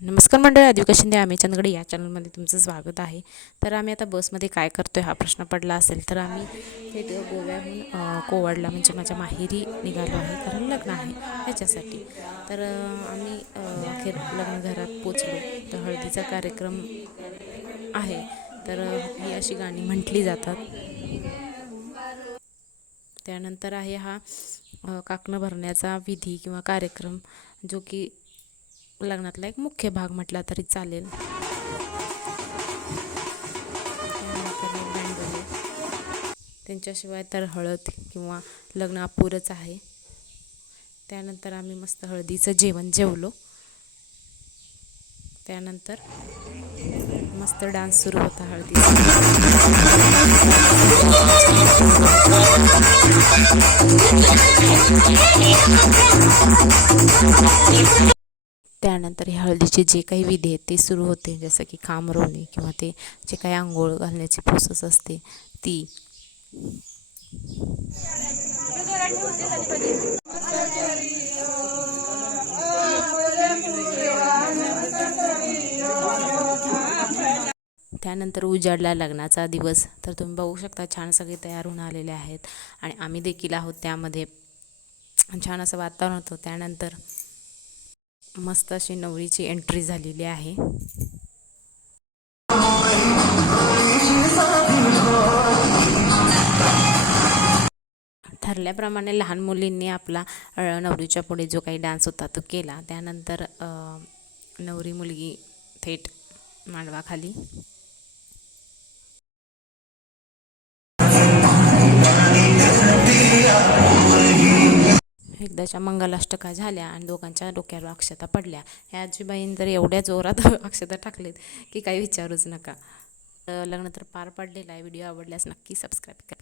नमस्कार मंडळी आदिवका शिंदे आम्ही चंदगड या चॅनलमध्ये तुमचं स्वागत आहे. तर आम्ही आता बसमध्ये काय करतोय हा प्रश्न पडला असेल तर आम्ही थेट गोव्याहून कोवाडला म्हणजे माझ्या माहेरी निघालो आहे कारण लग्न आहे ह्याच्यासाठी. तर आम्ही अ, अखेर लग्नघरात पोचलो. तर हळदीचा कार्यक्रम आहे. तर ही अशी गाणी म्हटली जातात. त्यानंतर आहे हा काकणं भरण्याचा विधी किंवा कार्यक्रम जो की लग्नातला एक मुख्य भाग म्हटला तरी चालेल. त्यांच्याशिवाय तर हळद किंवा लग्न अपुरंच आहे. त्यानंतर आम्ही मस्त हळदीचं जेवण जेवलो. त्यानंतर मस्त डान्स सुरू होता हळदीचा. त्यानंतर हे हळदीचे जे काही विधी आहेत ते सुरू होते. जसं की खांबरवणे किंवा ते जे काही आंघोळ घालण्याची प्रोसेस असते ती. त्यानंतर उजाडला लग्नाचा दिवस. तर तुम्ही बघू शकता छान सगळे तयार होऊन आलेले आहेत. आणि आम्ही देखील आहोत त्यामध्ये. छान असं वातावरण होतं. त्यानंतर मस्त अशी नवरीची एंट्री झालेली आहे. ठरल्याप्रमाणे लहान मुलींनी आपला नवरीच्या पुढे जो काही डान्स होता तो केला. त्यानंतर नवरी मुलगी थेट मांडवाखाली एकदाच्या मंगलाष्टका झाल्या आणि दोघांच्या डोक्यावर अक्षता पडल्या. ह्या आजीबाईंनी तर एवढ्या जोरात अक्षता टाकलेत की काही विचारूच नका. लग्न तर पार पडलेलं आहे. व्हिडिओ आवडल्यास नक्की सबस्क्राईब करा.